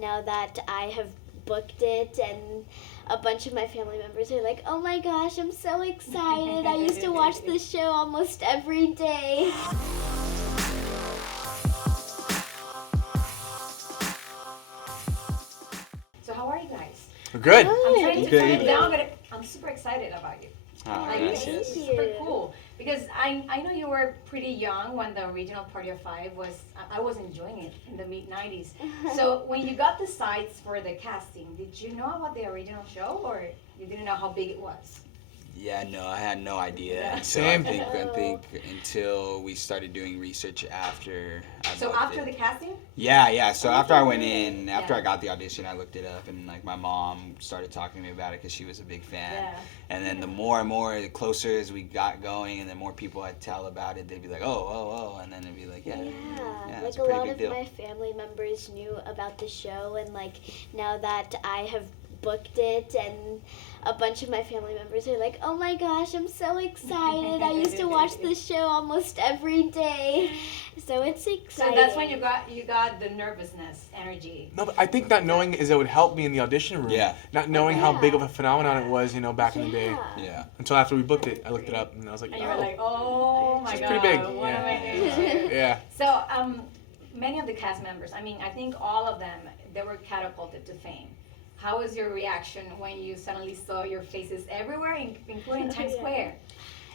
now that I have booked it, and a bunch of my family members are like, oh my gosh, I'm so excited. I used to watch this show almost every day. So how are you guys? We're good. I'm trying to Good. calm it down, but I'm super excited about you. Gracias. It's super cool because I know you were pretty young when the original Party of Five was. I was enjoying it in the mid '90s. So when you got the sites for the casting, did you know about the original show, or you didn't know how big it was? Yeah, no, I had no idea. Yeah. Until Same. I think until we started doing research after. So after the casting? Yeah. So after I went in, after Yeah. I got the audition, I looked it up, and like my mom started talking to me about it because she was a big fan. Yeah. And then the more and more, the closer as we got going, and the more people I'd tell about it, they'd be like, oh, and then it'd be like, yeah, Like it's a pretty lot big of deal. my family members knew about the show, and like now that I have booked it, and a bunch of my family members are like, oh my gosh, I'm so excited. I used to watch this show almost every day. So it's exciting. So that's when you got the nervousness energy. No, but I think not knowing is it would help me in the audition room. Yeah. Not knowing how big of a phenomenon it was, back in the day. Yeah. Until after we booked it, I looked it up and I was like, And you were like, oh my It's god, pretty big. what am I Yeah. doing here? Yeah. So many of the cast members, I think all of them, they were catapulted to fame. How was your reaction when you suddenly saw your faces everywhere, including Times Square?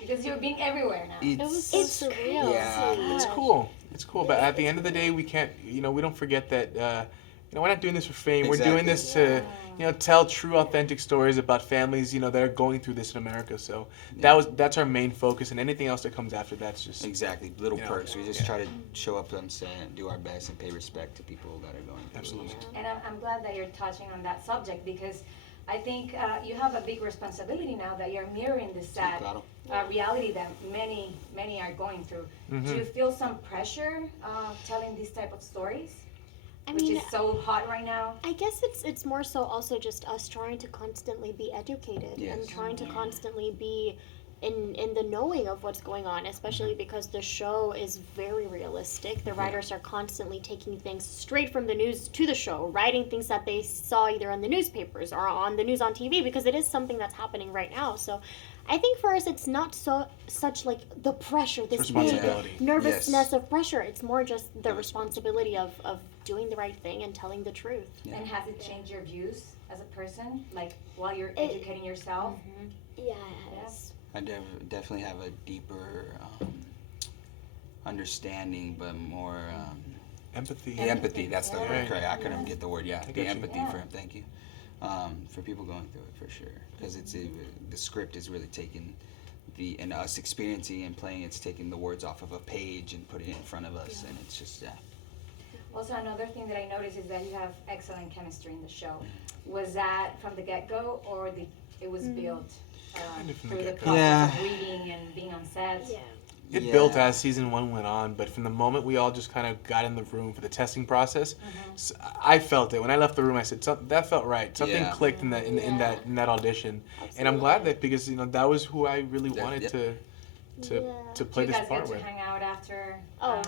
Because you're being everywhere now. It was so surreal. Yeah. It's cool. It's cool. But at the end of the day, we can't, we don't forget that, we're not doing this for fame. We're doing Exactly. this to, tell true, authentic stories about families, that are going through this in America. So that's our main focus, and anything else that comes after that's just Exactly, little Yeah. perks. We just Yeah. try to show up on set and do our best and pay respect to people that are going through Absolutely. it. And I'm glad that you're touching on that subject because I think you have a big responsibility now that you're mirroring the sad Claro. reality that many are going through. Do you feel some pressure telling these type of stories? Which is so hot right now. I guess it's more so also just us trying to constantly be educated Yes. and trying to constantly be in the knowing of what's going on, especially because the show is very realistic. The writers are constantly taking things straight from the news to the show, writing things that they saw either in the newspapers or on the news on TV, because it is something that's happening right now. So I think for us it's not such like the pressure, this big responsibility. nervousness Yes. of pressure. It's more just the responsibility of doing the right thing and telling the truth. Yeah. And has it changed your views as a person? Like while you're educating yourself? Yeah, it has. I definitely have a deeper understanding, but more empathy. the empathy. That's the Yeah. word. Correct. I couldn't get the word. Yeah, I the get you. empathy Yeah. for him. Thank you. For people going through it, for sure, because the script is really taking and us experiencing and playing. It's taking the words off of a page and putting it in front of us, and it's just Also, another thing that I noticed is that you have excellent chemistry in the show. Was that from the get-go, or it was built Kind of from the through the get-go. process Yeah. of reading and being on set? Yeah. It Yeah. built as season 1 went on, but from the moment we all just kind of got in the room for the testing process, I felt it. When I left the room, I said that felt right. Something Yeah. clicked in that audition, and I'm glad that because that was who I really wanted Yep. to Do play you this guys part get to with. hang out after?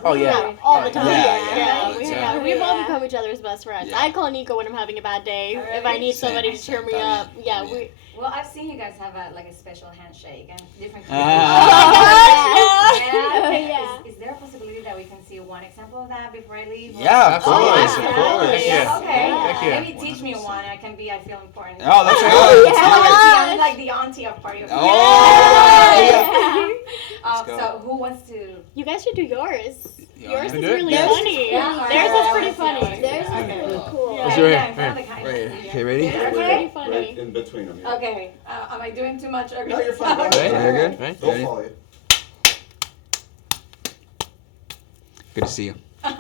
Oh, yeah. all the time. Yeah, we yeah. hang out. We've all become each other's best friends. Yeah. I call Niko when I'm having a bad day. Oh, If I really? need somebody to Same. cheer me Same. up. Yeah, Yeah. we. Well, I've seen you guys have a special handshake and different. Ah. Yeah. Oh, yeah. Is there a possibility that we can see one example of that before I leave? Yeah, of Oh, course, yeah. of course. Heck yeah. Okay. Heck yeah. Maybe teach me one. I feel important. Oh, that's good. Let's do it. I'm like the auntie of Party of Oh, Let's go. So who wants to? You guys should do yours. You Yours wanna is do it? really Yeah. funny. Yeah. Theirs is pretty funny. Theirs is Okay. really cool. Yeah. Let's do it. Yeah, in front of the camera. Right here. Okay, ready? Theirs is Okay. pretty funny. Right in between them. Yeah. Okay. Am I doing too much? No, you're fine. Go Okay. ahead. You're good? Right? Don't Ready? follow you. Good to see you. And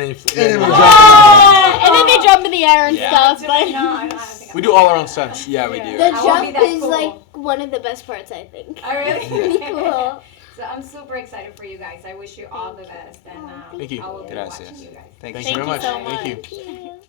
then you And then they jump in the air and Yeah. stuff. No, But I don't think we do all our own stunts. Yeah, we do. The I won't be jump that is cool. like one of the best parts, I think. Oh, really? Pretty cool. So I'm super excited for you guys. I wish you all the best, and Thank you. I will be Gracias. watching you guys. Thank Thank you you so very much. much. so Thank you. much. Thank you.